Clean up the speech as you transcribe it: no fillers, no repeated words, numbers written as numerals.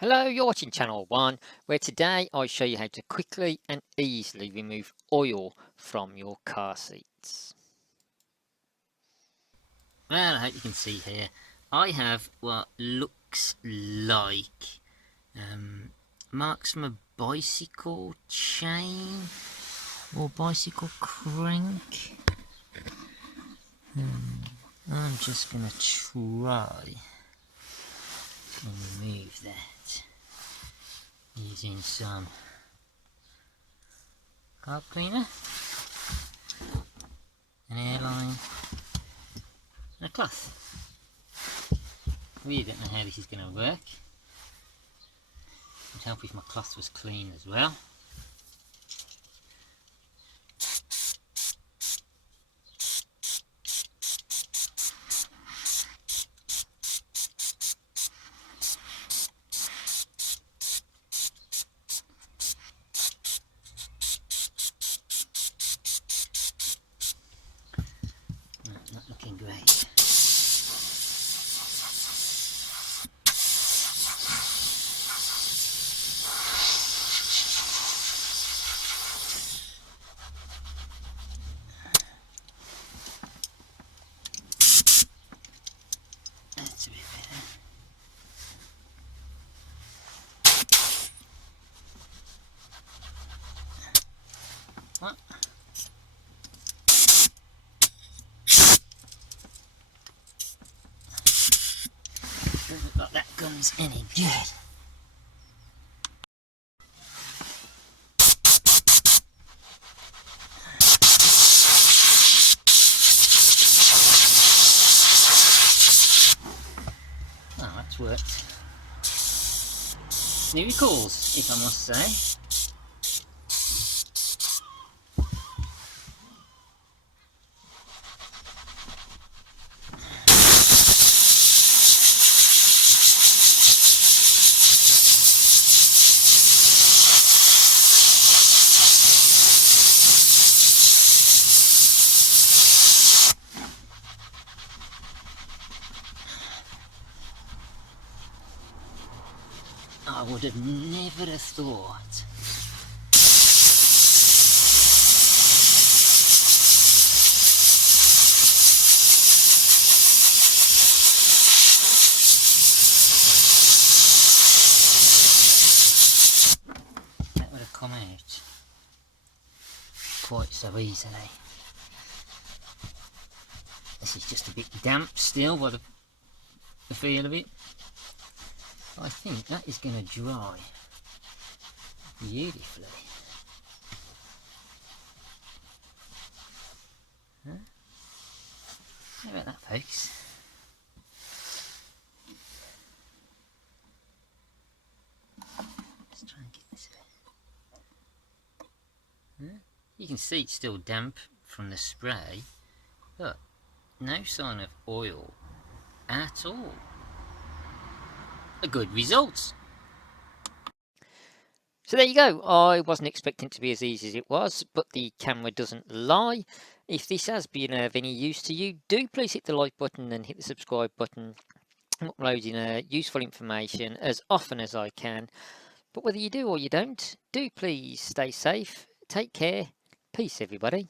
Hello, you're watching Channel 1, where today I show you how to quickly and easily remove oil from your car seats. Well, I hope you can see here, I have what looks like marks from a bicycle chain or bicycle crank. I'm just going to try and remove that using some carb cleaner, an airline and a cloth. Really don't know how this is going to work. It would help if my cloth was clean as well. Not looking great. That's a bit better. What? Doesn't look like that gun's any good. Oh, that's worked. New recalls, if I must say. I would have never have thought. That would have come out quite so easily. This is just a bit damp still by the feel of it. I think that is going to dry beautifully. Huh? How about that, folks? Let's try and get this bit. Huh? You can see it's still damp from the spray, but no sign of oil at all. A good result. So there you go. I wasn't expecting it to be as easy as it was, but the camera doesn't lie. If this has been of any use to you, do please hit the like button and hit the subscribe button. I'm uploading useful information as often as I can. But whether you do or you don't, do please stay safe, take care, peace everybody.